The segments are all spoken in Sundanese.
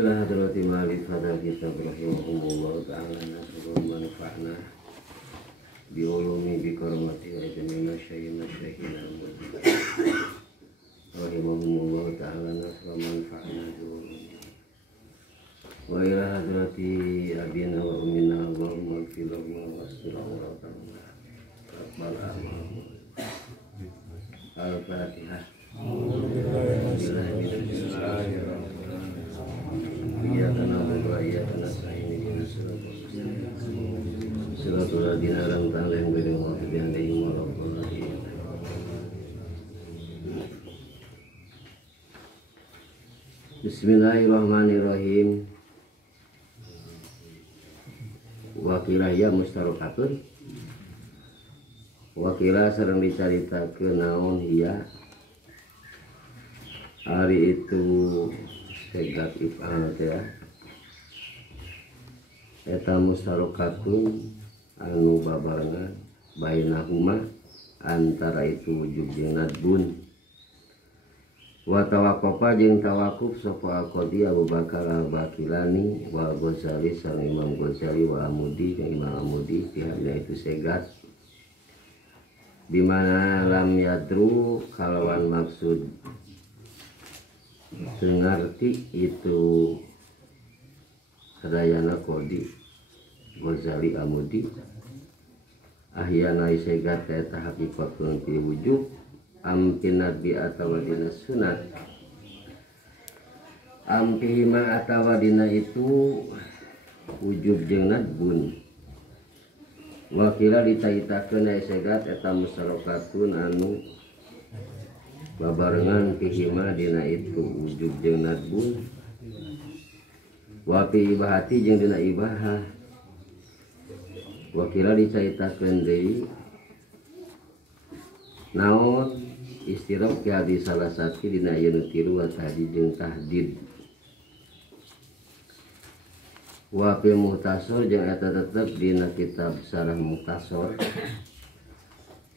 ila hadrati malik fadal kitab rahimahumullah ta'ala nasrul manfa'na biulumi bikaromati wa jamina syahina syahina rahimahumullah ta'ala nasrul manfa'na biulumi wa ila hadrati abina wa umina Allahumma gfirlahumma wa astirahumma rabbal alamin. Al-Fatihah. Iyyaka na'budu wa iyyaka nasta'in ihdinas siratal ladzina an'amta 'alaihim ghairil maghdubi 'alaihim waladdallin. Bismillahirrahmanirrahim. Wakilah ya mustarokatun. Wakilah sareng dicaritakeun naon hiya hari itu segat if'al teh eta mustarokatun anu babarengan bainahuma antara itu wujub jeung nadbun wa tawaqqafa jeung tawakuf sapa al-Qadhi Abu Bakar al-Bakilani wa Ghazali sareng Imam Ghazali wa Amudi jeung Imam Amudi di hadina itu segat dimana lam yadru kalawan maksud ngerti itu sadayana Qadhi Ghazali Amudi ahyana segat eta hakikatun fi wujub amkin nabi atawa dina sunat ampihima atawa dina itu wujub jeung nadbun. Wakila ditaitakeun segat eta mustarokatun anu babarengan pihima dina itu wujub jeung nadbun wa fi ibahati jeung dina ibahah. Wakila ditaitakeun deui naon istirok ya di salah satu dina ieu tilu wa tahdid jeung tahdid. Wa fi muhtasor jeung eta tetep dina kitab Syarah Muhtasor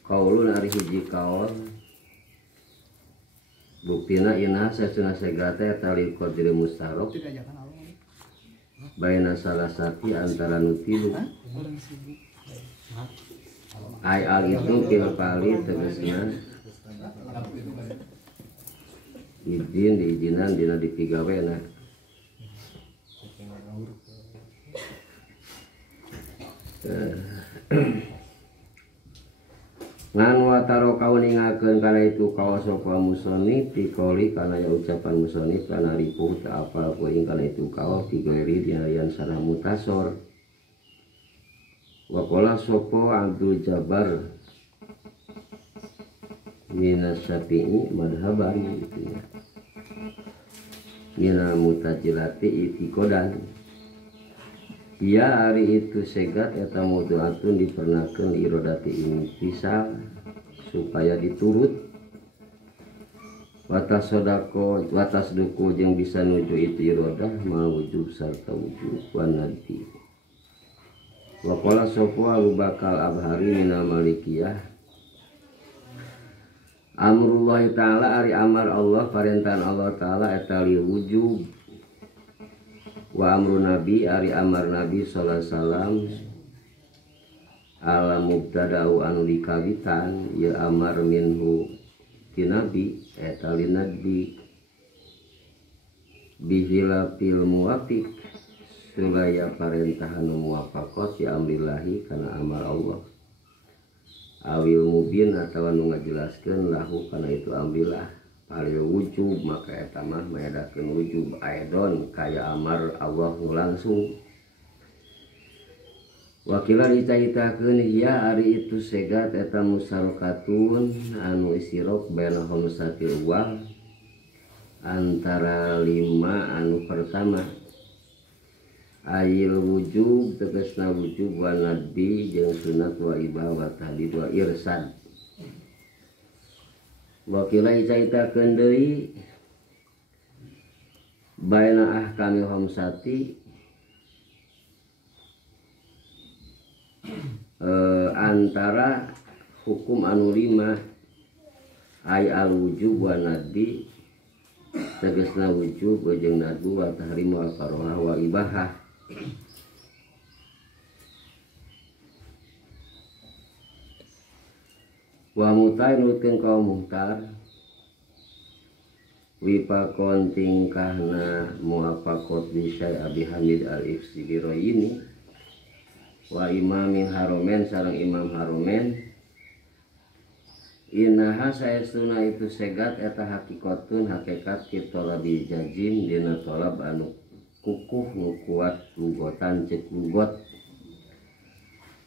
qaulun ari hiji kaul buktina inah sesuna segate eta lil qadri mustarok baina salah satu antara nu tilu ai al itu fil pali tegasna izin diizinan dina dipigawena ngan wataro kau ningakeun kana itu kaos sapa musonif dikoli kana ya ucapan musonif kana ripuh ta apal poin kana itu kaos digairi dialian Syarah Muhtasor wa qala sapa Abdul Jabbar minas Syafi'i madhaban gitu ya mina mutajilati itikodan. Ya hari itu segat eta mudu'atun dipernakeun irodati imtisal supaya diturut watas sodako watas duku jeung bisa nuju itu irodah mal wujub sarta wujub wan nanti. Wa qala sapa Abu Bakar Abhari minal Malikiyah amrullah ta'ala ari amar Allah parentan Allah ta'ala eta li wujub wa amru nabi ari amar nabi sallallahu alaihi wasallam ala mubtada'u anu dikawitan ya amar minhu ti nabi eta li nabi bihilafil muwafiq sulaya parentah anu muwafaqat ya amrillahi kana amar Allah awil mubin atawa nu ngajelaskeun lahu kana itu amrillah Alil wujub maka eta mah maedakeun wujub aidon kaya amar Allah langsung. Wakila dicaitakeun hiya ari itu segat eta musarokatun anu isirok baina khamsatil awal antara lima anu pertama ayil wujub tegasna wujub wa nadbi jeung sunat wa ibah wa tahdid wa irsad. Wakila dicaitakeun deui baina ahkamil khamsati antara hukum anu lima ay al wujub wa nadbi tegasna wujub jeung nadbu wa tahrim wa karoha wa ibahah. Wa mutai nutkeun kaum muhtar wipakon tingkahna muafaqat bi syai' Abi Hamid al-Ifsibiroyini wa imamin haromen sareng imam haromen inaha saestuna itu segat eta hakikatun hakikat kitolabi jajim dina tolab anu kukuh nu kuat lugotan cek lugot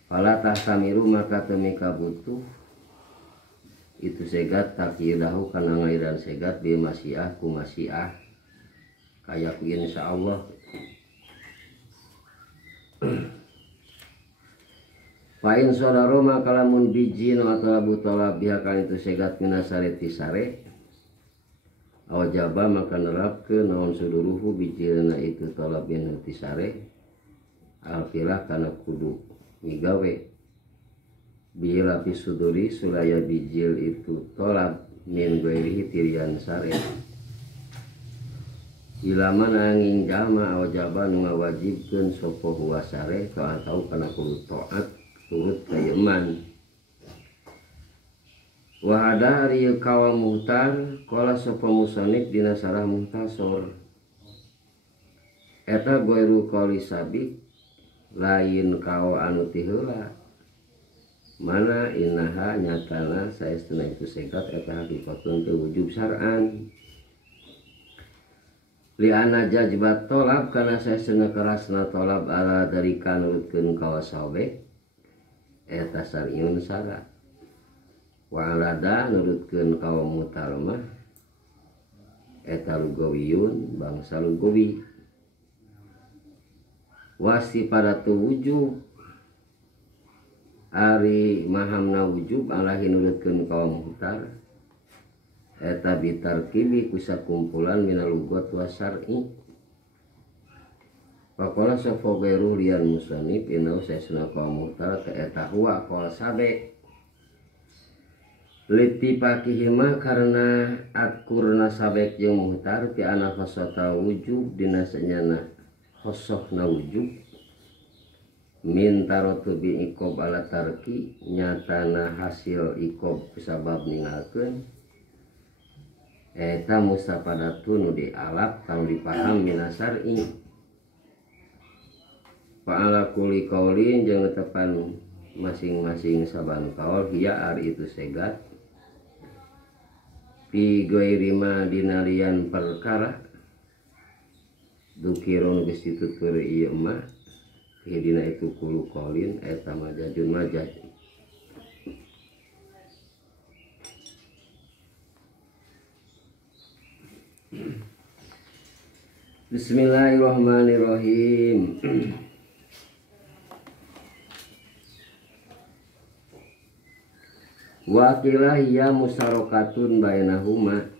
fala tahsamiru maka temika butuh itu segat takidahu kana ngaliran segat bi masyiah ku masyiah kayak insyaallah. Pain saudara maka lamun biji nu atalabu tolab biha kan itu segat minasare tisare awajaba maka nerapkeun naon suduruhu bijilna itu tolab min tisare alfilah kana kudu migawe bila pisuduri sulaya bijil itu tolab min gairihi tirian sare ilaman angin jama awajaba nu ngawajibkeun sapa huwa sare ka atau kana kudu taat turut kayeman wa hada ari kaum muhtar qala sapa musannif dina sarah muhtasor eta gairu qauli sabiq lain kau anu ti heula mana inaha nyatana saestuna itu segat eta hakikatun teu wujub syar'an li ana jajbat tolab kana saestuna kerasna tolab ala dari kanutkeun kawasabe eta syar'iun syara wa alada nurutkeun kaum mutar mah eta lugawiyun bangsa lugawi wasi pada tu wujub ari mahamna wujub alahi nurutkeun kaum mutar eta bitarkibi kusakumpulan minal lugat wa syar'i Pakola sofo gairu lian musonib inau sesuna kaum muhtar ke eta huwa kol sabe liti pakihima karena akurna sabek jeung muhtar pi ana fasata wujub dina senyana khosohna wujub min tarotu bi ikob ala tarki nyatana hasil ikob kusabab ningalkeun eta musapadatu nu dialap tang dipaham minasar'i Fa'ala kuli kaulin jeung tepan masing-masing saban kaul hiya ari itu segat pi ghairi ma dinalian perkara dukiron geus ditutur ieu mah hidina itu kulu kaulin eta majajun majaj Bismillahirrahmanirrahim. Wakilah ya musarokatun bainahuma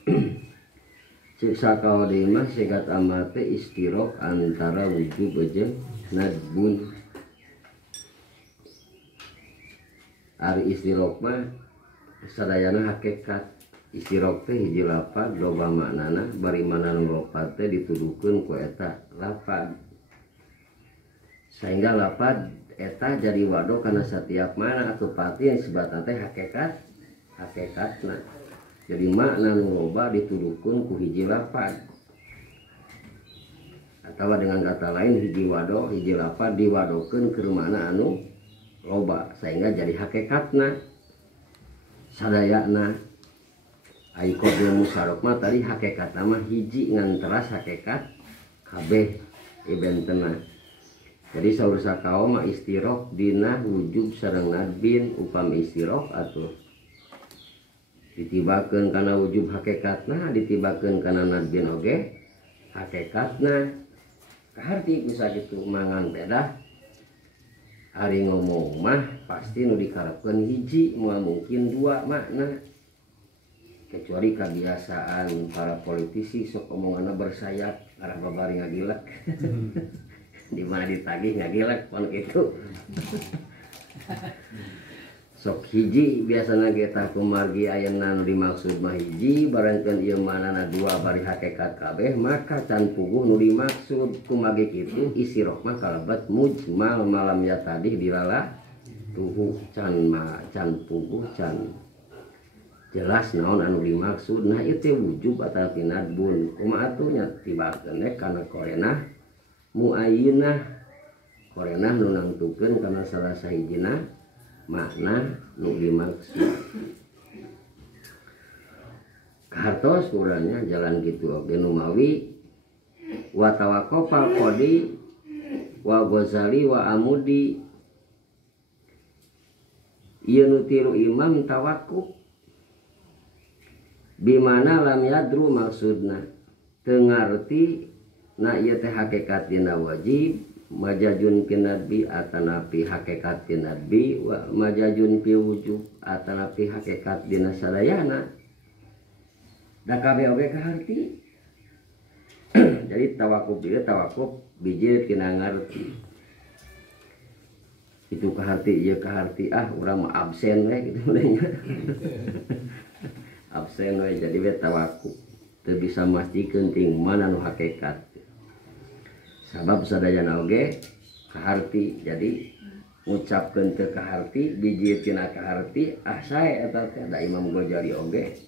siksa kaudimah segat amate istirok antara wujub jeung nadbun. Ari istirok mah sadayana hakikat istirok teh hiji lapad loba maknana bari mana nu lopad teh dituduhkeun ku eta lapad sehingga lapad eta jadi wado karena setiap mana atau pati yang sebatna teh hakikatna jadi makna nu loba dituduhkeun ku hiji lapad atau dengan kata lain hiji wado hiji lapad diwadokeun ke mana anu loba sehingga jadi hakikatna sadayana ai kodil musarok mah tadi hakikatna mah hiji ngan teras hakikat kabeh ibentena. Jadi saursa kaum mah istirok dina wujub sareng nadbin upami istirok atuh ditibakeun kana wujub hakikatna ditibakeun kana nadbin oge hakikatna kaharti bisa gitu mangan beda ari ngomong mah pasti nu dikarepkeun hiji moal mungkin dua makna kecuali kebiasaan para politisi sok omonganna bersayap arah babari ngagilak di mana ditagih ngagilak pon itu sok hiji biasana kita kumargi ayeuna dimaksud mah hiji barangkeun ieu manana dua bari hakikat kabeh maka can puguh nu dimaksud kumargi kitu isirok mah kalebat mujmal malam ya tadi dilala tuhu can puguh can jelas naon anu dimaksud. Nah itu wujub atapi nadbun kumaha atuh nya tibakeun kana korena muayyinah korena nu nangtukeun kana salah sahijina makna nu dimaksud. Kahartos urangnya jalan gitu oge nu mawi wa tawaqqafa qadi wa Ghazali wa Amudi ieu nu tilu imam tawakkuf bimana lam yadru maksudna teu ngarti na ieu teh hakikat dina wajib majajun pinabi atanapi hakikat dinabi wa majajun pi wujub atanapi hakikat dina sadayana da kabeh oge kaharti. Jadi tawakuf ieu tawakuf biji tina ngarti itu kaharti ieu kaharti urang mah absen we gitu nya absen we jadi we tawakuf teu bisa mastikeun ting mana nu hakikat sabab sadayana oge kaharti. Jadi ngucapkeun teu kaharti biji tina kaharti sae eta teh da Imam Ghazali oge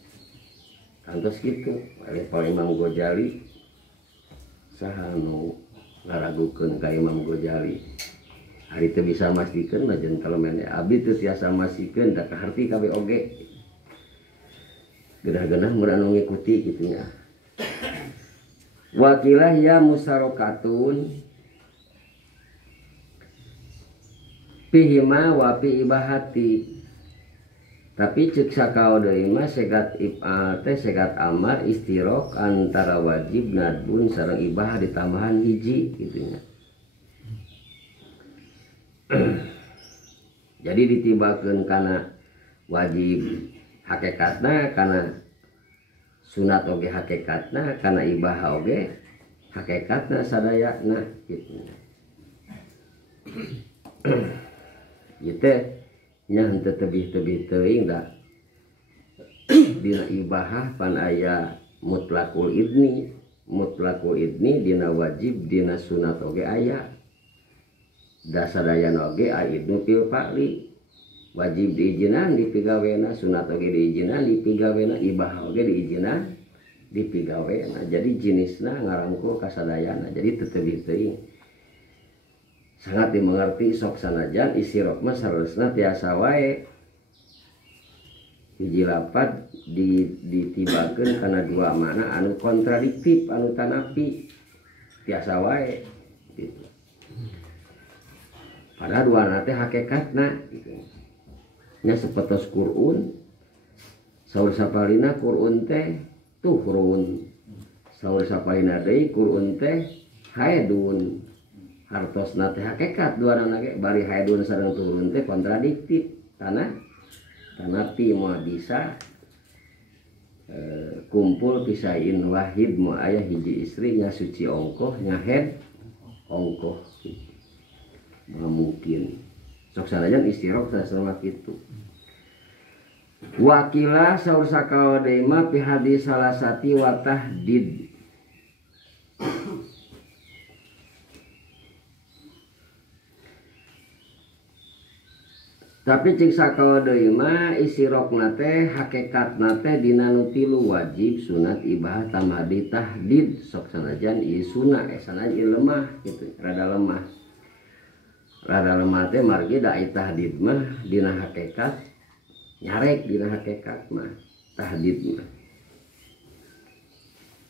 kantos kitu. Level Imam Ghazali saha nu ngaragukeun ka Imam Ghazali hari teu bisa mastikeun mah jeung kalemen abdi teu tiasa mastikeun da kaharti kabeh oge gedah-gedah mun anu ngikuti kitu nya. Wakilah ya musarokatun pihima wa pi ibahati tapi cek sakao deui mah segat teh segat amar istirok antara wajib nadbun sareng ibah ditambahan hiji kitu nya. Jadi ditibakeun kana wajib hakikatna kana sunat oge hakikatna kana ibaha oge hakikatna sadayana gitu. Gitu nya henteu tebih-tebih teuing da dina ibaha pan aya mutlaqul idni dina wajib dina sunat oge aya da sadayana oge aidnu fil fa'li wajib diijinan di pigawena sunat oge diijinan di pigawena ibaha oge diijinan di pigawena. Jadi jenisna ngarangkul kasadayana jadi tetebih teuing sangat dimengerti sok sanajan isirok mah saresna tiasa wae hiji lapat ditibakeun kana dua mana anu kontradiktif anu tanapi tiasa wae gitu. Padahal dua nate hakikatna gitu. Nya sapetos Qur'un saur sapalina Qur'un teh tuhrun saur sapalina deui Qur'un teh haidun hartosna teh hakikat dua nage bari haidun sareng turun teh kontradiktif tanapi moal bisa kumpul pisahin wahid moal aya hiji istri nya suci ongkoh nya head ongkoh mungkin sok sanajan istirok saselma kitu. Wakilah saur sakao deui mah pi hadis salasati wa tahdid tapi cik sakao deui mah isirokna teh hakikatna teh dina nu tilu wajib sunat ibah tamadi tahdid sok sanajan ieu sunah sanajan ieu lemah gitu rada lemah teh margi da tahdid mah dina hakikat nyarek dina hakikat mah tahdid mah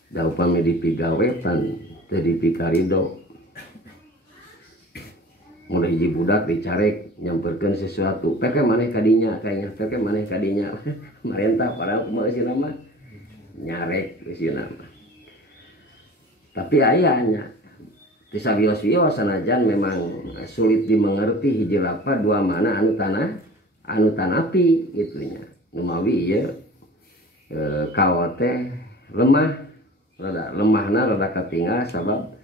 da upami dipigawetan teu dipikarido mulai hiji budak dicarek nyamperkeun sesuatu peke maneh kadinya kayaknya peke maneh kadinya marentah padahal kumaha sih nama nyarek sih nama. Tapi ayahnya tisabios-bios sanajan memang sulit dimengerti hiji lafaz dua mana anu tanapi gitunya numawi ieu kaote lemahna rada katinggal sabab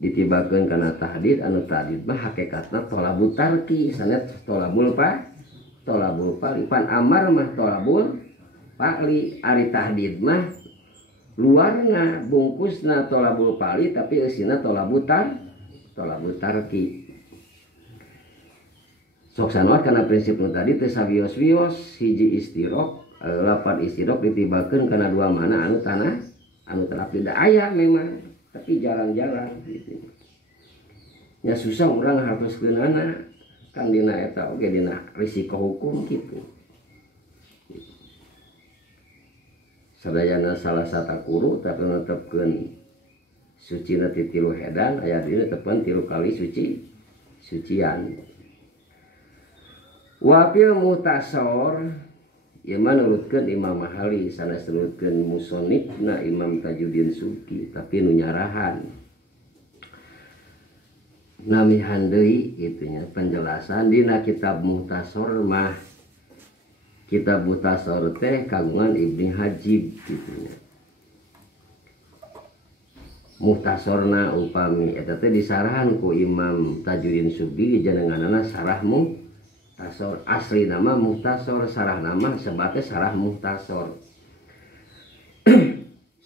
ditibakeun kana tahdid anu tahdid mah hakikatna tolabut tarki sanes tolabul pali, pan amar mah tolabul pali, ari tahdid mah luarna bungkusna tolabul pali tapi eusina tolabul tarki. Sok sanoat kana prinsip nu tadi teu sawios-wios hiji istirok, lapan istirok ditibakeun kana dua mana anu tanah anu telak tidak aya memang tapi jalan-jalan gitu. Ya susah orang hartoskeunana kan dina eta oge dina risiko hukum gitu. Sadayana salah satakuru tapi netepkeun suci na ti tilu hedan aya dina tepan tilu kali sucian. Wa fil muhtasor ieu mah nurutkeun Imam Mahali sanes nurutkeun musannifna Imam Tajuddin Subki tapi nu nyarahan namihan deui gitunya penjelasan dina kitab muhtasor mah. Kitab muhtasor teh kagungan Ibnu Hajib gitunya. Muhtasorna upami eta teh disarahan ku Imam Tajuddin Subki jenenganana sarah muhtasor, asli nama muhtasor, sarah nama sebatnya sarah muhtasor.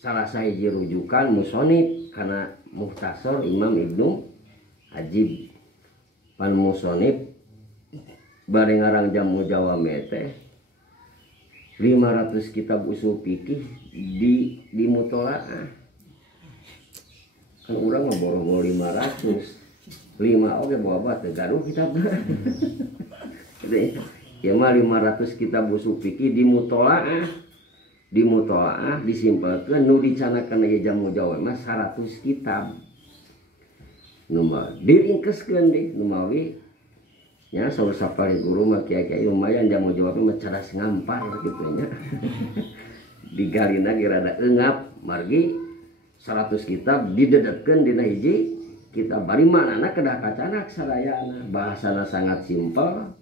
Salah sahiji rujukan musonif karena muhtasor Imam Ibnu Hajib pan musonif bareng ngarang Jamu Jawame teh 500 kitab usul fikih di mutolaah. Kan urang mah boro-boro 500 5 oge bawa teh gaduh kitabna. Ya mah 500 kitab usul fikih di mutolaah disimpelkeun nu dicanakeun ieu Jamu Jawame mah 100 kitab. Numah diringkeskeun deui numawi nya saur sapari guru mah kiai-kiai lumayan Jamu Jawabna mah caras ngampar kitu nya. Digalina ge rada eungap margi 100 kitab didedetkeun dina hiji kitab bari manana kedah kacanak sadayana bahasana sangat simpel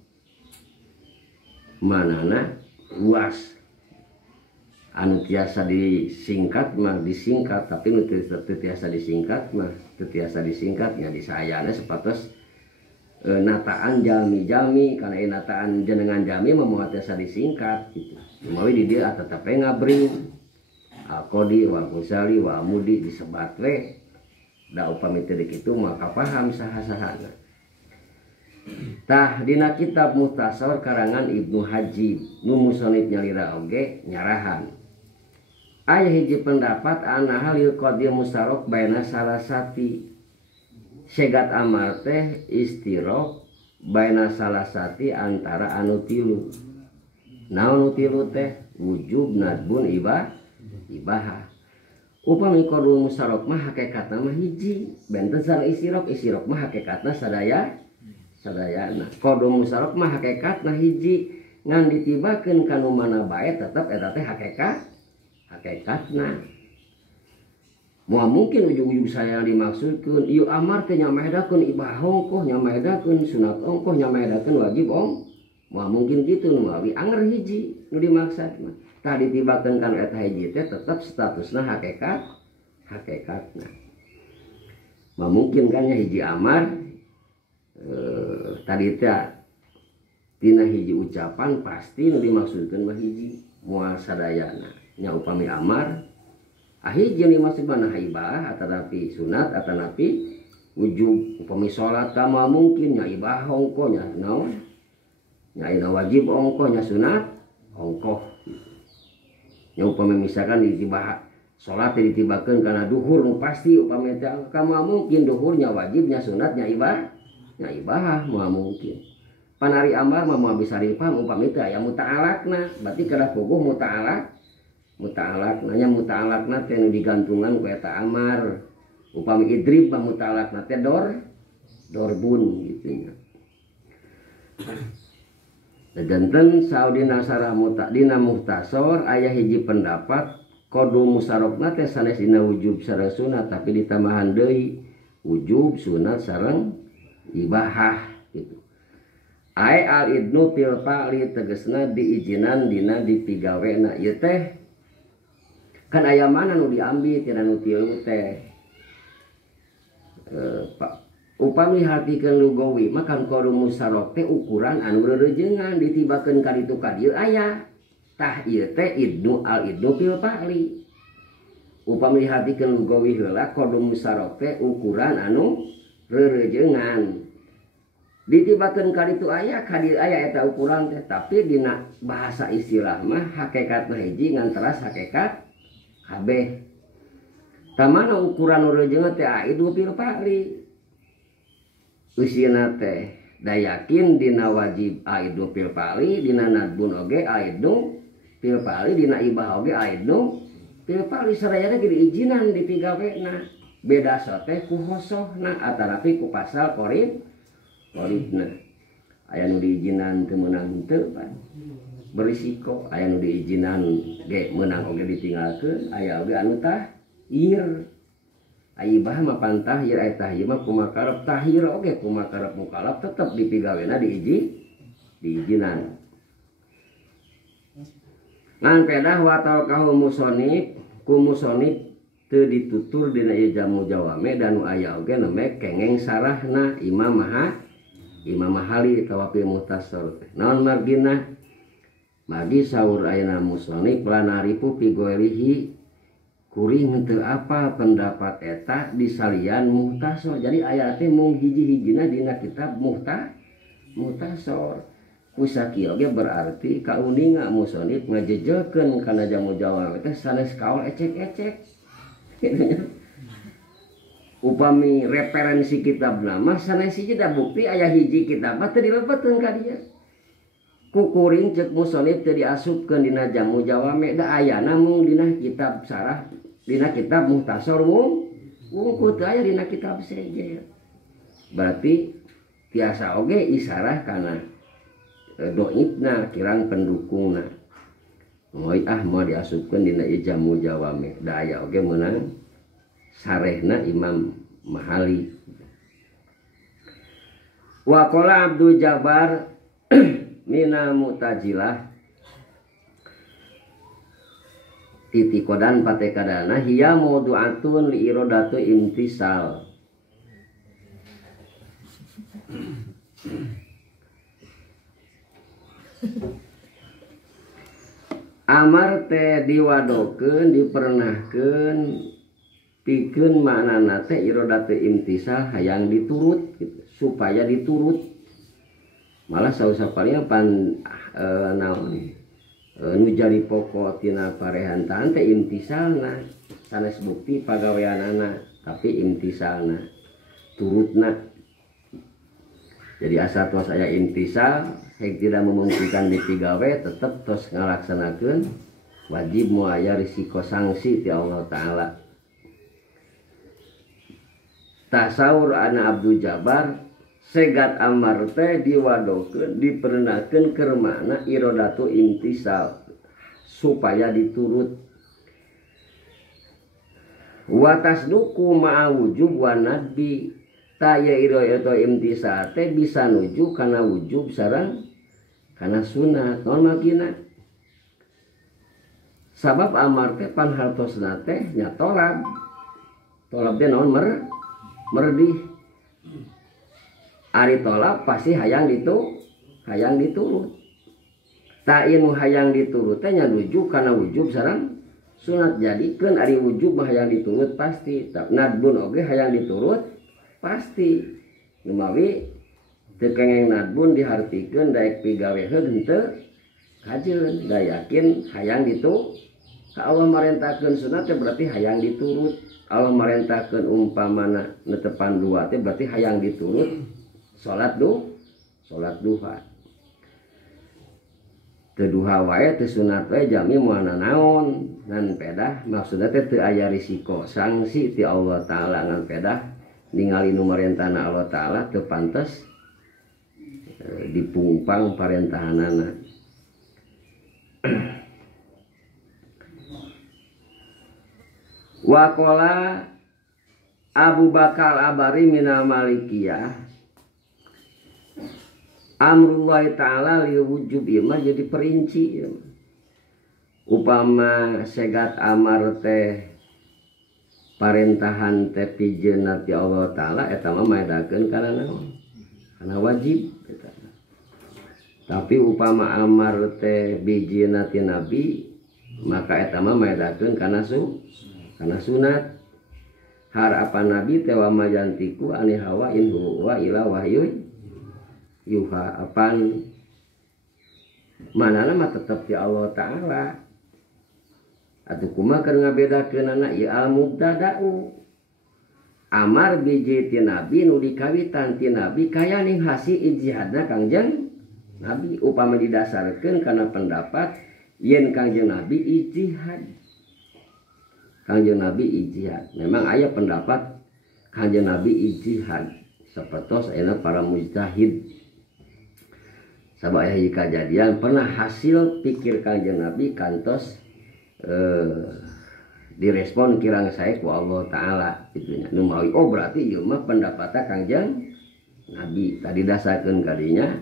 manana luas anu tiasa disingkat mah disingkat tapi nu tiasa disingkat mah tiasa disingkatnya disayana sepatos nataan jalmi-jalmi karena nataan jenengan jalmi mah moal tiasa disingkat gitu. Mawi di dieu tetep ngabring Al-Qadi wal Ghazali wa Amudi disebat we da upami teu kitu mah kapaham saha-sahana. Tah dina kitab Muhtasor karangan Ibnu Hajib nu musannif nyalira oge nyarahan aya hiji pendapat anaha lil qadhi mustarok baina salasati segat amar teh istirok baina salasati antara anu tilu. Naon nu tilu teh wujub nadbun ibahah. Upami qadhi mustarok mah hakikatna mah hiji benten sareng istirok mah hakikatna sadayana. Qadhi mustarok mah hakikatna hiji ngan ditibakeun kanu mana bae tetep eta teh hakikatna. Moal mungkin ujung-ujung saya dimaksudkeun ieu amar teh nyamaedakeun ibah hongkoh nyamaedakeun sunat ongkoh nyamaedakeun wajib moal mungkin kitu nu mawi anger hiji nu dimaksud mah tah ditibakeun kana eta hiji teh tetep statusna hakikatna. Moal mungkin kan nya hiji amar tadi teh dina hiji ucapan pasti nu dimaksudkeun mah hiji moal sadayana nya upami amar hiji dimaksud mana ibah atanapi sunat atanapi wujub upami salat kama mungkin nya ibah ongkoh nya naon nya ina wajib ongkoh nya sunat ongkoh nya upami misalkan ditibah salat ditibakeun kana duhur nu pasti upami teh kama mungkin duhurnya wajib nya sunat nya ibah moal mungkin panari amar mah bisa dipaham upami teh aya muta'alakna berarti kada puguh muta'alakna nya muta'alakna teh nu digantungan ku eta amar upami idrib mah muta'alakna teh dorbun gitu nya. Janten saudina sarah dina muhtasor aya hiji pendapat qadhi musarokna teh sanes dina wujub sareng sunat tapi ditambahan deui wujub sunat sareng ibahah gitu. Ai al idnu fil fa'li tegasna diijinan dina dipigawena ieu teh kan aya mana nu diambil tina nu tilu teh upami hartikeun lugawi makan kudu musarok teh ukuran anu reurejengan ditibakeun ka ditu ka dieu aya tah ieu teh idnu al idnu fil fa'li. Upami hartikeun lugawi heula kudu musarok teh ukuran anu reurejengan ditibakeun ka ditu aya ka dieu aya eta ukuran teh, tapi dina bahasa istilah mah hakikatna hiji ngan teras hakikat kabeh. Tamana ukuran reurejengan teh idnu fil fa'li. Usina teh dayakin dina wajib aidnu fil fa'li, dina nadbun oge aidnu fil fa'li, dina ibah oge aidnu fil fa'li. Sadayana ge diijinan di pigawena. Beda teh ku hosohna atanapi ku pasal qoribna. Aya nu diijinan teu meunang henteu pan. Berisiko aya nu diijinan ge meunang oge ditinggalkeun, aya oge anu tahir. Aibah mah pantahir aya tahir mah kumakarep tahir oge kumakarep mukalaf tetep di pigawena diijinan. Ngan pedah wa talqahu musonib ku musonib teu ditutur dina ieu jamu jawame dan nu aya oge neme kengeng sarahna Imam Mahali tawafi muhtasar. Naon margina? Margi saur ayeuna musonib lanarifu fi goirihi kuring teu apa pendapat eta di salian muhtasar. Jadi aya teh mung hiji-hijina dina kitab muhtasar. Kusakieu ge berarti kauninga musonib ngajejelkeun kana jamu jawab teh sanes kaol ecek-ecek. Upami referensi kitab nama sanes hiji da bukti aya hiji kitab teh dilebetkeun ka dieu. Kukuring cek musonib teu diasupkeun dina jamu jawame da ayana mung dina kitab sarah dina kitab muhtasar wungkul teu aya dina kitab seje. Berarti tiasa oge isarah kana doibna kirang pendukungna. Moy mau diasupkeun dina ieu jamu jawame da aya oge meunang sarehna Imam Mahali. Wa qala Abdul Jabbar mina mutajilah titikodan patekadana hiya mawdu'atun li iradatu imtisal. Amar teh diwadokeun dipernahkeun pikeun maknana teh iradatu imtisal hayang diturut gitu, supaya diturut. Malah sausapalina pan naon nu jadi pokok tina parehantaan teh imtisalna sanes bukti pagaweanana tapi imtisalna turutna. Jadi asa tos aya imtisal hek tidak memungkinkan dipigawe tetep tos ngalaksanakeun wajib mu aya risiko sanksi ti Allah taala. Tasaur ana Abdul Jabbar segat amar teh diwadokeun diperenakeun keur makna iradatu imtisal supaya diturut. Wa tasduqu ma'a wujub wa nadbi ta ya iradatu imtisal teh bisa nuju kana wujub sareng kana sunat. Naon magina? Sabab amar teh pan hartosna teh nya tolab. Tolab teh naon merdih. Ari tolak pasti hayang diturut. Ta'inu hayang diturut teh nya nuju kana wujub sareng sunat. Jadikeun ari wujub mah hayang diturut pasti. Nadbun oge hayang diturut pasti. Lumawi teu kengeng nadbun dihartikeun daek pigaweheun henteu kajeun. Da yakin hayang diturut. Ka Allah marentahkeun sunat teh berarti hayang diturut. Allah marentahkeun umpamana netepan dua teh berarti hayang diturut. Salat duha teu duha wae teu sunat wae jami moalna naon ngan pedah maksudna teh teu aya risiko sanksi ti Allah taala ngan pedah ningali nu marentahna Allah taala teu pantes dipungpang parentahanana. Wa qala Abu Bakar Abari minal Malikiyah amrullah ta'ala li wujub mah jadi perinci. Upama segat amar teh parentahan teh pijeunna ti Allah taala eta mah maedakeun kana naon kana wajib eta. Tapi upama amar teh bijieuna ti nabi maka eta mah maedakeun kana sunat. Harapan nabi teh wa majantiku ani hawa in huwa ila wahyu yuha, apan manana mah tetep ti Allah taala. Atuh kumaha keur ngabedakeunana ieu al-mubtada'u. Amar biji ti nabi nu dikawitan ti nabi kaya ning hasi ijtihadna Kangjeng nabi, upama didasarkeun kana pendapat yen Kangjeng nabi ijtihad. Kangjeng nabi ijtihad. Memang aya pendapat Kangjeng nabi ijtihad sapertos aya para mujtahid. Sabab aya kajadian pernah hasil pikir Kangjeng nabi kantos direspon kirang saya ku Allah taala gitunya. Nu mawi oh berarti ieu mah pendapatna Kangjeng nabi tadi dasarkeun kadinya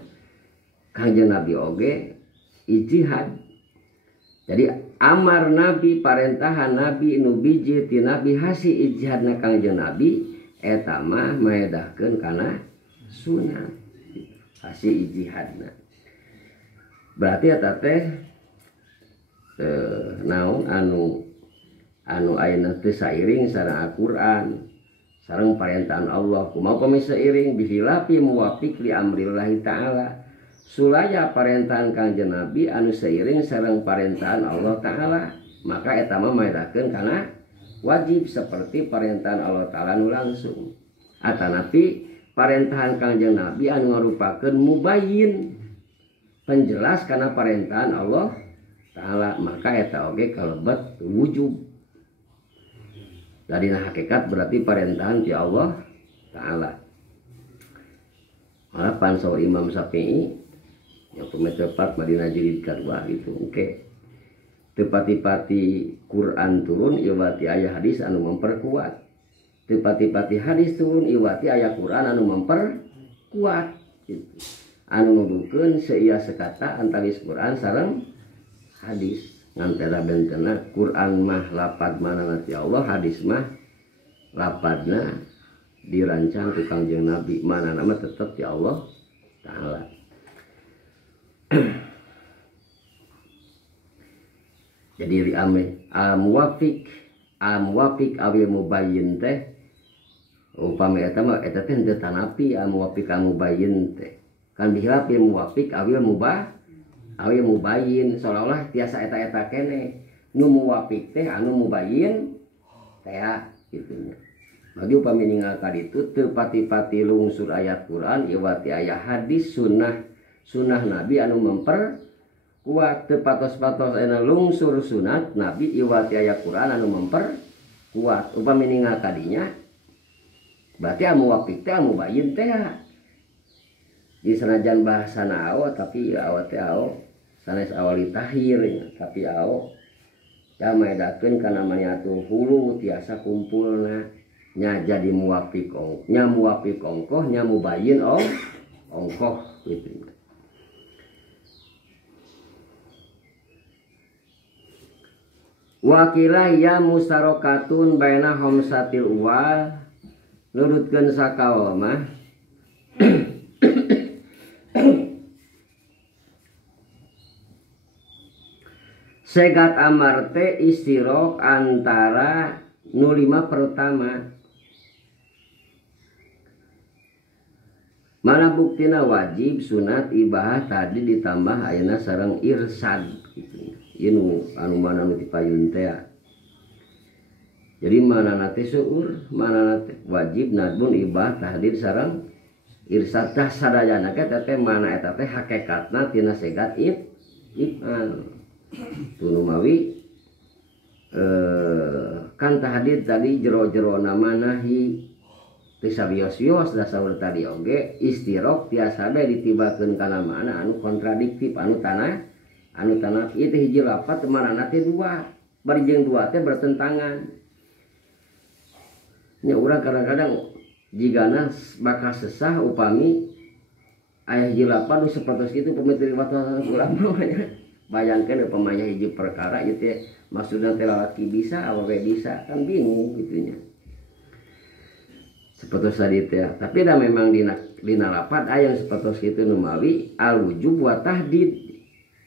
Kangjeng nabi oge ijtihad. Jadi amar nabi parentahan nabi nu biji ti nabi hasi ijtihadna Kangjeng nabi eta mah maedahkeun kana sunat hasi ijtihadna. Berarti eta teh naon anu ayeuna teu sairing sareng Al-Qur'an sareng parentahan Allah kumaha pami sairing bihilafi muwafiq li amrillahi ta'ala sulaya parentahan Kangjeng nabi anu sairing sareng parentahan Allah taala maka eta mah maedakeun kana wajib seperti parentahan Allah taala nu langsung atanapi parentahan Kangjeng nabi anu ngarupakeun mubayyin penjelas kana parentahan Allah taala maka eta oge kalebet wujub. Dadina hakikat berarti parentahan ti Allah taala. Malah pansau Imam Syafi'i yang pemetepat Madinah jilid kedua itu engke tepati-pati Quran turun iwati aya hadis anu memperkuat. Tepati-pati hadis turun iwati aya Quran anu memperkuat gitu. Anu nuduhkeun seiya sekata antawis Quran sareng hadis ngantara bentena Quran mah lapad manana ti Allah, hadis mah lapadna dirancang ku Kangjeng Nabi, manana mah tetep ti Allah taala. Jadi ri ame al-muwafiq awil mubayyin teh upami eta mah eta teh henteu tanapi al-muwafiq al-mubayyin teh kan dihilapi muwafiq awil mubayyin seolah-olah tiasa eta-eta kene nu muwafiq teh anu mubayyin teh kitu nya. Magi upami ninggal kaditu teu pati-pati lungsur ayat Quran iwati aya hadis sunnah Nabi anu memperkuat teu patos-patos aya lungsur sunat Nabi iwati aya Quran anu memperkuat upami ninggal kadinya berarti anu muwafiq teh anu mubayyin teh di sanajan bahasana awo tapi awo teh awo sanes awali tahir tapi awo ya maedakeun kana maniatu hulu tiasa kumpulna nya jadi muwafiq nya muwafiq ongkoh nya mubayyin ongkoh gitu. Wakilah ya mustarokatun baina homsatil uwal nurutkeun sakawa mah segat amar teh istirok antara nu lima pertama. Mana buktina wajib sunat ibahah tadi ditambah ayeuna sareng irsad gitu. Ieu anu mana nu dipayun teh. Jadi mana nate syukur, mana nate wajib nadbun ibahah tahdir sareng irsad tah sadayana teh mana eta teh hakikatna tina segat if'al. Tunu mawi kan tahdir tadi jero-jero nama nahi tisabios-bios dasar tadi oge istirok tiasa bae ditibakeun kana mana anu kontradiktif anu tanah itu hiji lapat manana teh dua bari jeung dua teh bertentangan nya urang kadang-kadang jigana bakal sesah upami aya hiji lapat nu sapertos kitu pemitri fatwa ulama bayangkan upamanya hiji perkara itu ya maksudnya teh lalaki bisa awewe bisa kan bingung gitunya seperti tadi teh. Tapi dah memang dina lapat aya seperti kitu nu mawi al wujub wa tahdid.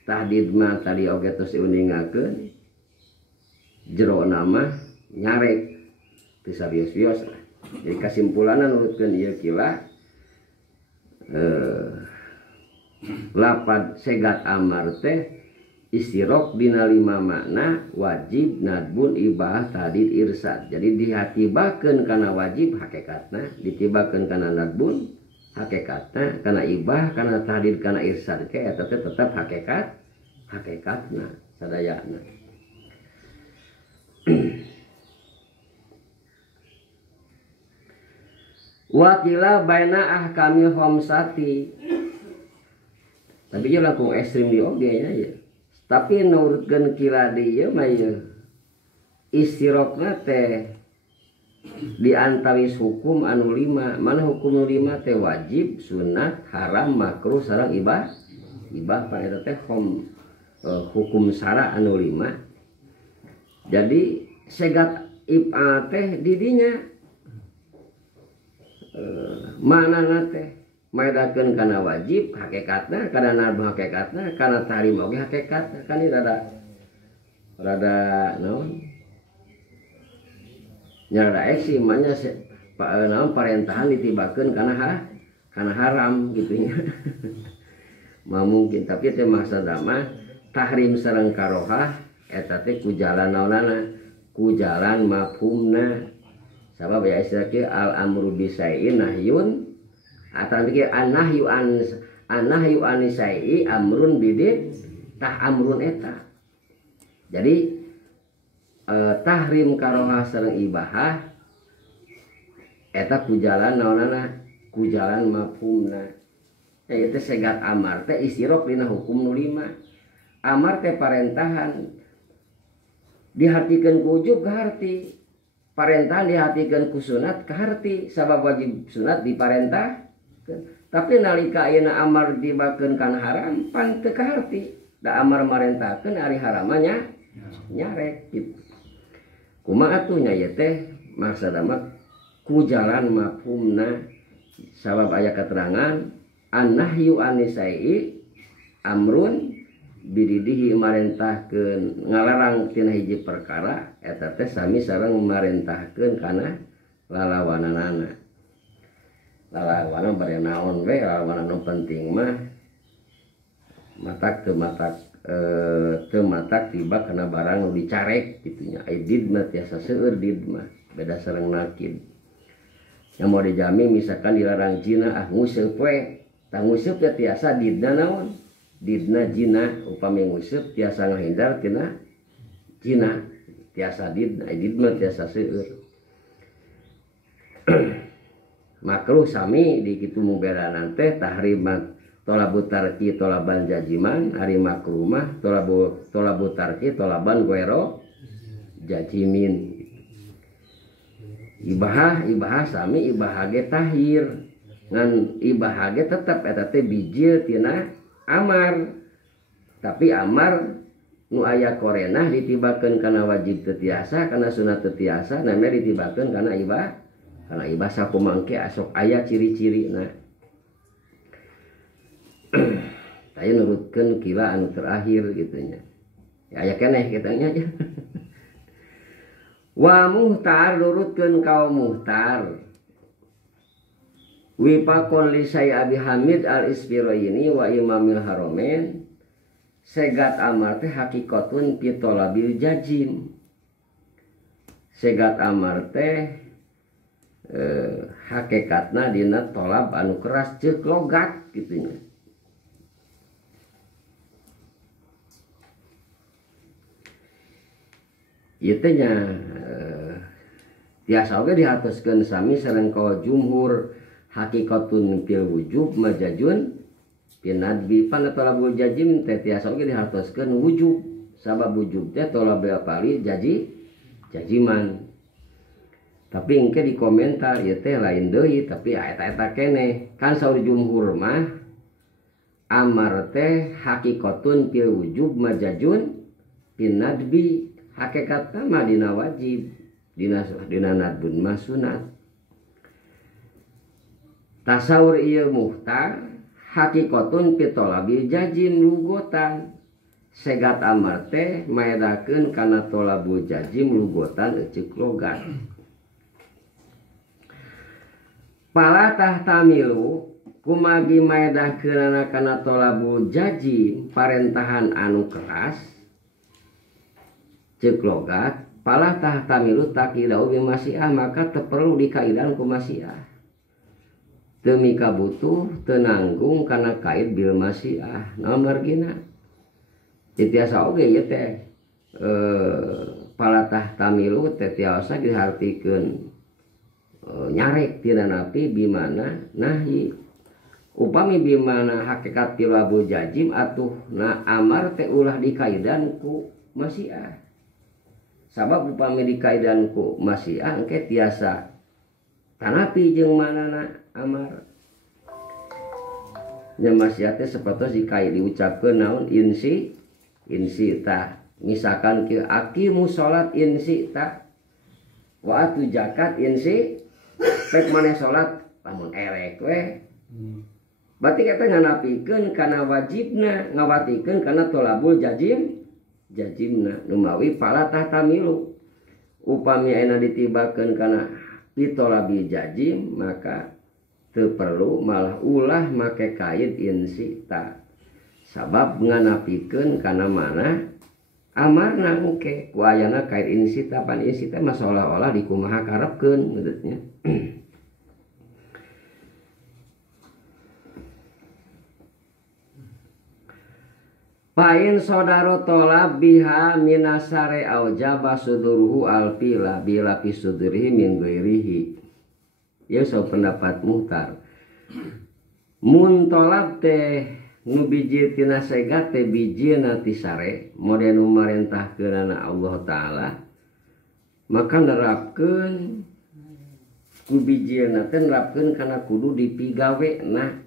Tahdid mah tadi oge tos diuningakeun jero nama nyarek teu sarios-rios lah. Jadi kesimpulanna nurutkeun ieu kila lapad segat amar teh istirok dina 5 makna wajib nadbun ibah tadid irsad. Jadi dihatibakeun kana wajib hakikatna, ditibakeun kana nadbun hakikatna, kana ibah kana tadid kana irsad ke eta teh tetep hakikatna sadayana. Wakila baina ahkamil khamsati. Tapi dia langsung ekstrim di oge ya. Tapi nurutkeun kila dieu mah istirokna teh di antawis hukum anu 5. Mana hukum anu 5 teh wajib, sunat, haram, makruh sareng ibah. Ibah pa eta teh hukum syara anu 5. Jadi segat ibah teh di dinya manana teh maedakeun kana wajib hakikatna, kana nadbu hakikatna, kana tahrim oge hakikatna. Kan ieu rada naon nya rada eksim nya naon parentahan ditibakeun kana haram gitu nya. Mah mungkin tapi teh maksudna mah tahrim sareng karohah eta teh ku jalan naonana, ku jalan mafhumna. Sabab ya istilah kieu al amru bisai'in nahyun atau pikir anahyu anisai amrun bidit tah amrun eta. Jadi tahrim karohah sareng ibahah eta ku jalan naonana, ku jalan mafhumna. Eta segat amar teh istirok dina hukum nu 5. Amar teh parentahan dihartikeun ku ujub kaharti, parentahan dihartikeun ku sunat kaharti. Sabab wajib sunat diparentah. Tapi nalika ayeuna amar dibakeun kana haram pan teu kaharti. Da amar marentahkeun ari haramanya nyarek gitu. Kumaha atuh nya ieu teh maksudna mah ku jalan mafhumna. Sabab aya keterangan annahyu anisai amrun bididihi marentahkeun ngalarang tina hiji perkara eta teh sami sareng marentahkeun kana lalawananana. Lalawana bari naon we, lalawana nu penting mah matak teu matak tiba kana barang nu dicarek kitu nya. Aidid mah tiasa seueur did mah beda sareng nakid. Yang mau dijami misalkan dilarang zina nguseup we, tah nguseup teh tiasa didna naon? Didna zina, upami nguseup tiasa ngahindar tina zina, tiasa didna, aidid mah tiasa seueur. Makruh sami di kitu muberanan teh tahrimat tolabu tarki tolaban jajiman, ari makruh mah tolabu tarki tolaban guero jajimin. Ibahah sami ibahah ge tahir ngan ibahah ge tetep eta teh bijil tina amar. Tapi amar nu aya korenah ditibakeun kana wajib teu tiasa, kana sunat teu tiasa, name ditibakeun kana ibah. Karena ibah sakumangke asok aya ciri-ciri nah. Saya nurutkeun kila anu terakhir gitu nya. Ya aya keneh kitanya aja. Wa muhtar nurutkeun kaum muhtar. Wipakon li Syai Abi Hamid al-Isfirayini wa Imamil Haramain segat amar teh hakikatun fi talabil jajim. Segat amar teh hakikatna dina tolab anu keras ceuk logat gitu nya. Ieu teh nya tiasa oge dihartoskeun sami sareng ka jumhur hakikatun fil wujub majajun fil nadbi. Pan tolabul jajim teh tiasa oge dihartoskeun wujub. Sabab wujub teh tolabul pali jajiman. Tapi engke di komentar ieu teh lain deui tapi eta keneh. Kan saur jumhur mah amar teh hakikatun fil wujub majajun fil nadbi. Hakikatna mah dina wajib, dina nadbun mah sunat. tasawur ieu muhtar hakikatun pitolabil jajim lugotan segat amar teh maedakeun kana tolabul jajim lugotan eceuk logat. Pala tahtamilu kumagi maedakeunana kana tolabul jajim parentahan anu keras ceuk logat. Pala tahtamilu takidau bimasiah maka teu perlu dikaidan ku masiah. Teu mika butuh teu nanggung kana kaid bil masiah. Naon margina? Tiasa oge ieu teh pala tahtamilu teh tiasa dihartikeun nyarek tina napi bimana nahi. Upami bimana hakikat tilabul jajim atuh na amar teh ulah dikaidan ku masiah. Sabab upami dikaidan ku masiah engke tiasa tanapi jeung manana amar. Nya masiah teh sapatos dikaid diucapkeun naon insi ta. Misalkan ke aqimu salat insi ta wa atu zakat insi pek maneh salat lamun erek we. Berarti kita nganapikeun kana wajibna ngawatikeun kana tolabul jajimna numawi pala tahtamilu upami ayeuna ditibakeun kana pitolabil jajim maka teu perlu malah ulah make kaid insita sabab nganapikeun kana mana amarna engke ku ayana kaid insita pan insita mah seolah-olah dikumaha karepkeun maksudnya. Pain sodaro tolab biha minasare aujaba suduruhu alpila bila pisudurihi min ghairihi. Ya so pendapat muhtar. Mun tolab teh nu biji tina segat teh bijina ti sare mode nu marentahkeunana Allah taala maka nerapkeun ku bijina teh nerapkeun kana kudu dipigawena.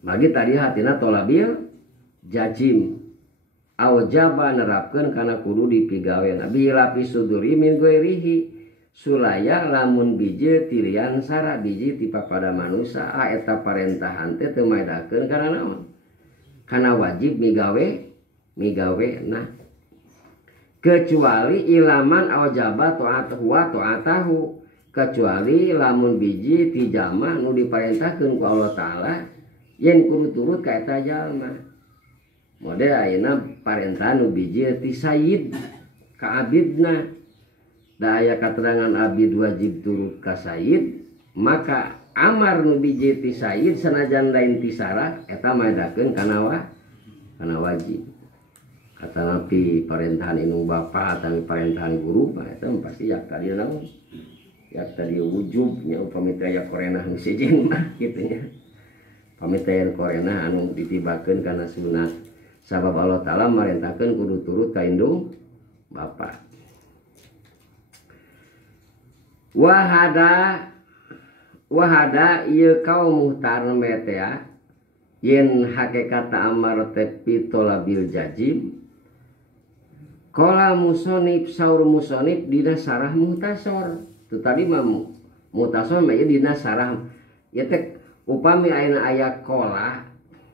Magi tadi hatina tolabil jajim aujaba nerapkeun kana kudu dipigawena bila pisuduri min ghairihi sulaya lamun biji tilian sara biji tipa pada manusia eta parentahan teh teu maedakeun kana naon kana wajib migawena kecuali ilaman aujaba ta'atahu kecuali lamun biji ti jalma nu diparentahkeun ku Allah taala yen kudu turut ka eta jalma. Model ayeuna parentah nu biji ti sayyid ka abidna. Da aya katerangan abid wajib turut ka sayyid, maka amar nu biji ti sayyid sanajan lain ti syarat eta maedakeun kana wajib. Kata nabi parentahan indung bapa atawi parentahan guru eta pasti yak tadi naon? Yak tadi wujubnya upami teh aya korenah nu sijin mah kitu nya. Pamitayan korena anu ditibakeun kana sunat sabab Allah taala marentahkeun kudu turut ka indung bapa. Wahada ieu kaum muhtar metea yen hakikat amar teh pitolabil jajim qala musonif saur musonif dina sarah muhtasor. Tu tadi mah muhtasor mah dina sarah ya teh upami ayeuna aya qola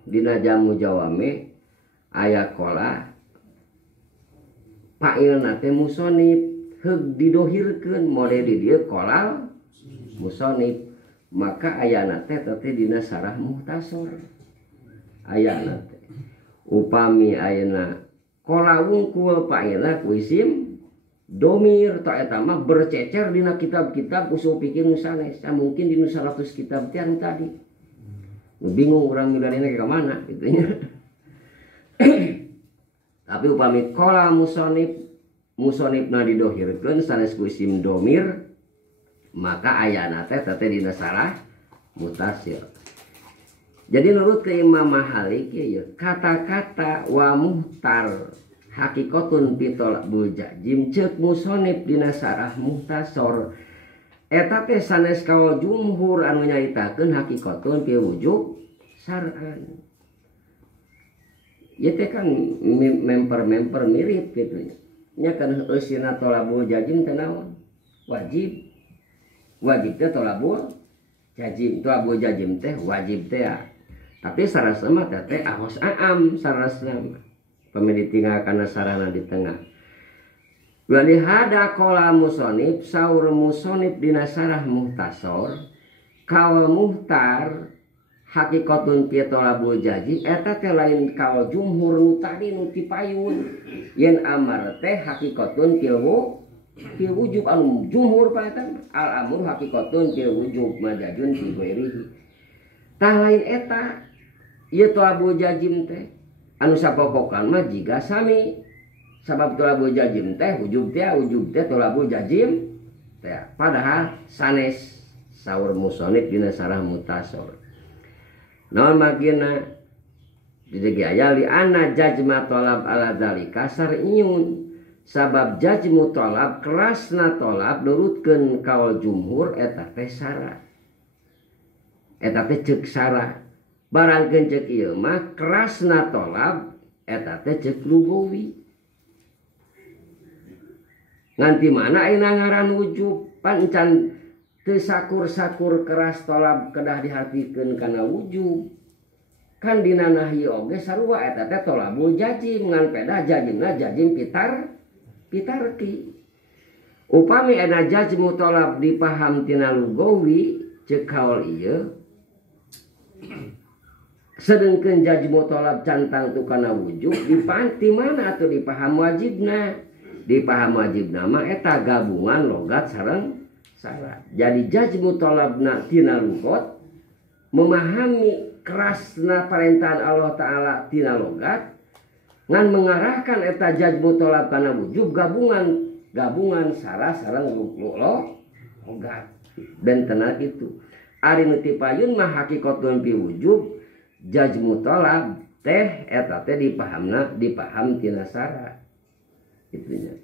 dina jamu jawame aya qola pailna teh musonif heug didohirkeun mode di dieu qolal musonif maka ayana teh dina sarah muhtasor ayana teh upami ayeuna qola wungkul pailna ku isim domir ta eta mah bercecer dina kitab-kitab usul pikir nu sanes mungkin dina 100 kitab teh anu tadi bingung orang milarina ke mana gitu nya. Tapi upami qala musonifna didohirkeun sanes ku isim domir maka ayana teh dina sarah mutasir. Jadi nurut ke Imam Mahalik ya kata-kata wa muhtar hakikatun pitolabul jajim ceuk musonif dina sarah muhtasor eta teh sanes kawa jumhur anu nyaitakeun hakikatun pi wujub syar'an. Ieu teh kan memper mirip kitu nya. Nya kan eusina tolabul jajim teh naon? wajib teh tolabul jajim teh wajib teh ya. Tapi sarasna mah teh ahos aam sarasna pamili tinggal kana sarana di tengah. Wali hada qala musonib saur musonib dina sarah muhtasor kawa muhtar hakikatun pieu tolabul jaji eta teh lain kawa jumhur nu tadi nu tipayun yen amar teh hakikatun pieu wujub anu jumhur paetan al amru hakikatun pieu wujub majajun fi ghairihi tah lain eta ieu tolabul jajim teh anu sapopokan mah jiga sami sabab tolabul jajim teh wujub teh tolabul jajim teh padahal sanes saur musonib dina sarah mutasor naon magina didegi aya li anna jajma tolab ala dzalika sar'iyun sabab jajmu tolab kerasna tolab nurutkeun kaul jumhur eta teh sara eta teh ceuk sara barangkeun ceuk ieu mah kerasna tolab eta teh ceuk lugawi nganti mana ayeuna ngaran wujub pancan teu sakur-sakur keras tolab kedah dihartikeun kana wujub kan dina nahyi oge sarua eta teh tolabul jajim ngan peda jajimna jajim pitarki upami ana jajmu tolab dipaham tina lugawi ceuk kaul ieu sedengkeun jajmu tolab cantang tu kana wujub dipanti mana atuh dipaham wajibna dipaham wajibna mah eta gabungan logat sareng syarat. Jadi jajmu tolabna tina lugot memahami kerasna perintahan Allah Ta'ala tina logat ngan mengarahkan eta jajmu tolab kana wujub gabungan sarah sareng logat dan tenang itu ari nu tipayun mah hakikatun pi wujub jajmu tolab teh eta teh dipaham tina syarat itunya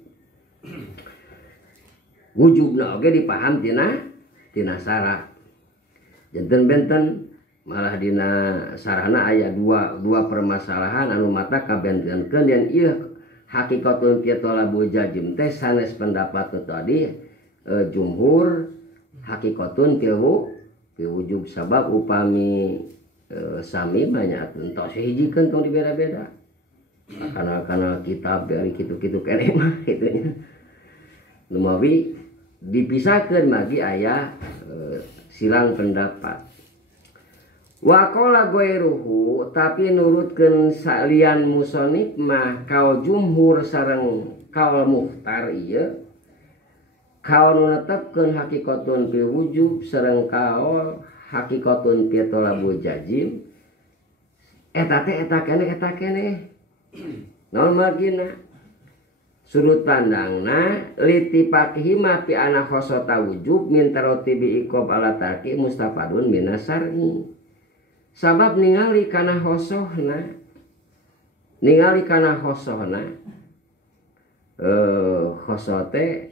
wujubna oge dipaham tina syarat janten benten malah dina sarana aya dua permasalahan anu mata kabentenkeun dan ieu hakikatun pieu tolabul jajim teh sanes pendapat tadi jumhur hakikatun pieu wujub sabab upami sami banyak entos hijikeun tong dibeda-beda karena kitab dari kitu-kitu kene mah kitunya lumawi dipisahkeun magi aya silang pendapat wa qala ghairuhu tapi nurutkeun salian musonib mah kaul jumhur sareng kaul muhtar ieu kaul nu netepkeun hakikatun fi wujub sareng kaul hakikatun fi tolabul jajim eta kene naon magina sudut pandangna litipakihi ma fi ana khosota wujub min tarotibi iqab ala tarki mustafadun minasar'i sabab ningali kana khosohna khosote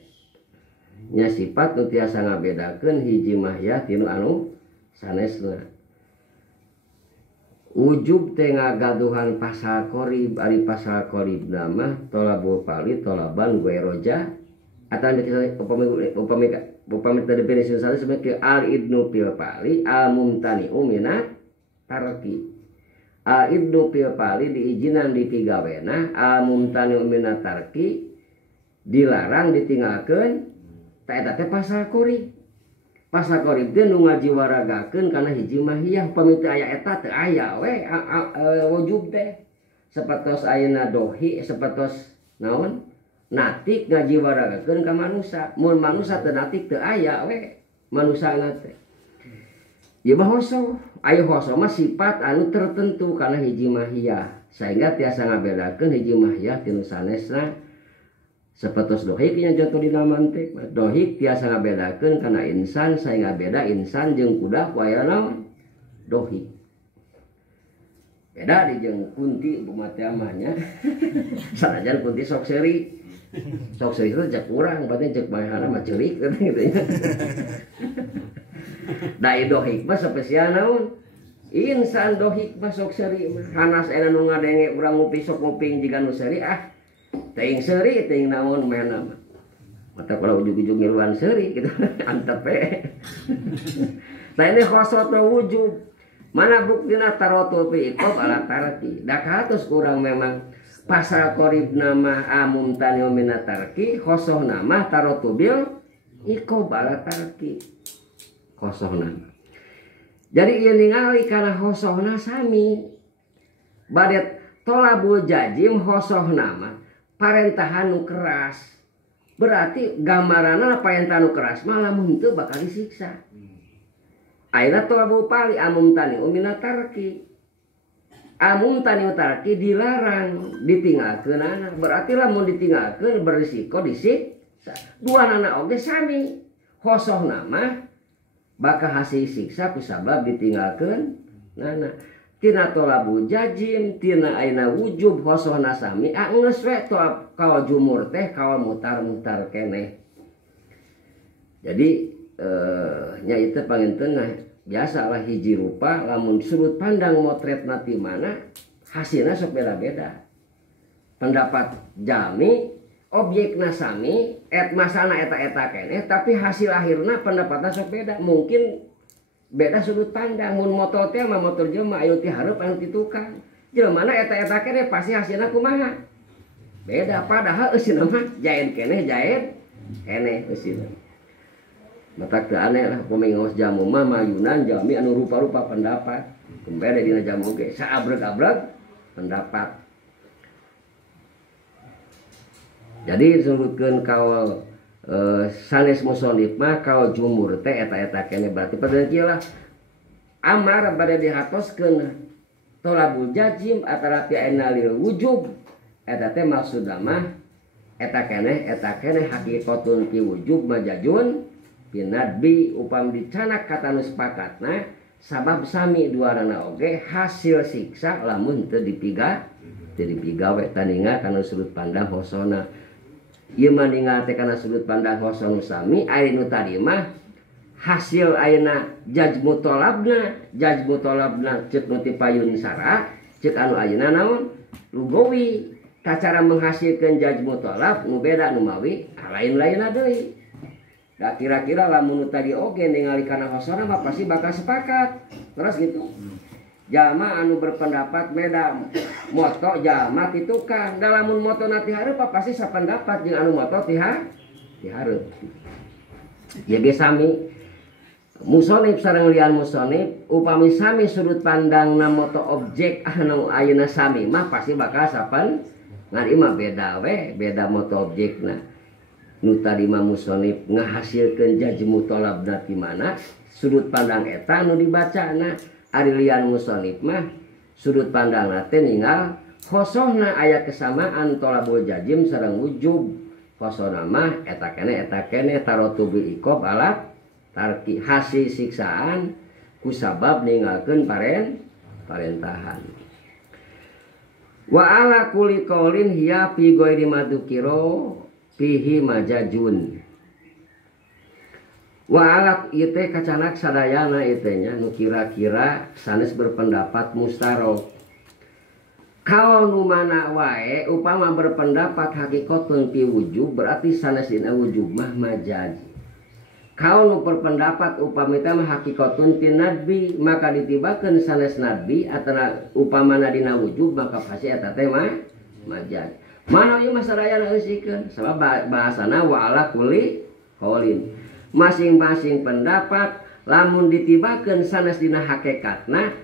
nya sifat nu tiasa ngabedakeun hiji mahyah tinu anu sanesna wujub teh ngagaduhan pasal qorib ari pasal qorib nama tolabul pali tolaban gueroja atau upami terdefinisi satu sebagai al idnu pil pali al mumtani minat tarki al idnu pil pali diizinan dipigawena al mumtani minat tarki dilarang ditinggalkeun ta eta teh pasal qorib pasal qorib teh nu ngajiwaragakeun kana hiji mahiyah upami teu aya eta teu aya we wujub teh sapertos ayeuna dohi sapertos naon natik ngajiwaragakeun ka manusia mun manusia teu natik teu aya we manusana teh ieu mah hoso aya hoso mah sifat anu tertentu kana hiji mahiyah sehingga tiasa ngabedakeun hiji mahiyah tinu sanesna sapertos dohik nya contoh dina mantek dohik tiasa ngabedakeun kana insan saengga beda insan jeung kuda ku aya naon dohik beda di jeung kunti bumate amanya sanajan kunti sok seri itu cek kurang berarti cek bayana mah ceurik gitu nya dai dohik mah spesial naon insan dohik mah sok seri hanas ena nu ngadenge urang ngopi sok ngoping jiga nu seri teuing seuri teuing naon mehna mah mata kalau ujug-ujug ngiluan seuri gitu antep nah ini khosot wujub mana buktina tarotu fi iqab ala tarki da katos kurang memang pasal qorib nama amumtani min tarki khosoh nama tarotu bil iqab ala tarki khosoh nama jadi ieu ningali kana khosohna sami badet tolabul jajim khosoh nama parentahan nu keras berarti gambaranna parentahan nu keras mah lamun teu bakal disiksa ayeuna tolabul pali amumtani min tarki amumtani tarki dilarang ditinggalkeun berarti lamun ditinggalkeun berisiko disiksa dua nana oge sami khosoh nama bakal hasil siksa kusabab ditinggalkeun nana tina tolabu jajim tina aina wujub khosohna sami geus we kawal jumur teh kawal mutar-mutar keneh jadi nya itu paling tengah biasalah hiji rupa lamun sudut pandang motret mati mana hasilnya sok beda-beda pendapat jami objekna sami masana eta keneh tapi hasil akhirna pendapatna sok beda mungkin beda sudut pandang mun motor teh mah motor jelema aya ti hareup anu ti tukang jelema eta keneh pasti hasilna kumaha beda padahal eusina mah jaen keneh eusina mata teu aneh lah pemengos jamu mah mayunan jami anu rupa-rupa pendapat beda dina jamu ge saabreg-abreg pendapat jadi disebutkeun kawal sanes musonif mah kawal jumur teh eta keneh berarti pada kieu lah amar bade dihatoskeun tolabul jajim atara fi ainalil wujub eta teh maksudna mah eta keneh hakikatun fi wujub majajun binadbi upam dicanak kata nu sepakatna sabab sami duarana oge hasil siksa lamun teu dipigawe tandinga kana sudut pandang hosona ieu mah ningal teh kana sudut pandang hoson sami aya nu tadi mah hasil ayeuna jajmu tolabna ceuk nu ti payun syara ceuk anu ayeuna naon lugawi cara menghasilkeun jajmu tolab nu beda nu mawi lain-lainna deui da kira-kira lamun nu tadi oge ningali kana hosona mah pasti bakal sepakat terus gitu jalma anu berpendapat beda moto jalma ti tukang da lamun moto ti hareup pasti sapendapat jeung anu moto ti hareup ya ge sami musonif sareng lian musonif upami sami sudut pandang na moto objek anu ayeuna sami mah pasti bakal sapan ngan ieu mah beda moto objekna nu tadi mah musonif ngahasilkeun jajmu tolabna ti mana sudut pandang eta nu dibacana ari lian musonif mah sudut pandangna teh ningal khosohna aya kesamaan tolabul jajim sareng wujub khosohna mah eta keneh tarotu bi iqab ala tarki hasil siksaan kusabab ninggalkeun parentahan wa ala kulli qaulin hiya fi ghairi madukiro fihi majajun wa alaq ieu teh kacanak sadayana ieu teh nya nu kira-kira sanes berpendapat mustarok kalau nu mana wae upama berpendapat hakikatun fi wujub berarti sanes dina wujub mah majaj kalau nu berpendapat upami teh mah hakikatun fi nadbi maka ditibakeun sanes nadbi atana upamana dina wujub maka pasti eta teh mah majaj mana ieu mah sadayana eusikeun sabab bahasana wa ala kulli qaulin masing-masing pendapat lamun ditibakeun sanes dina hakikatna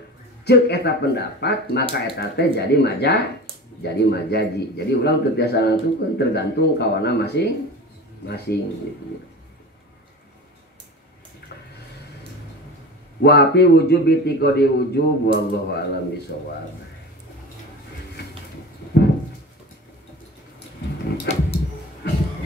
ceuk eta pendapat maka eta teh jadi majaji jadi ulang teu tiasa nentukeun tergantung kawana masing-masing gitu. Wa fi wujubi tiqadi wujub wallahu a'lam bishawab.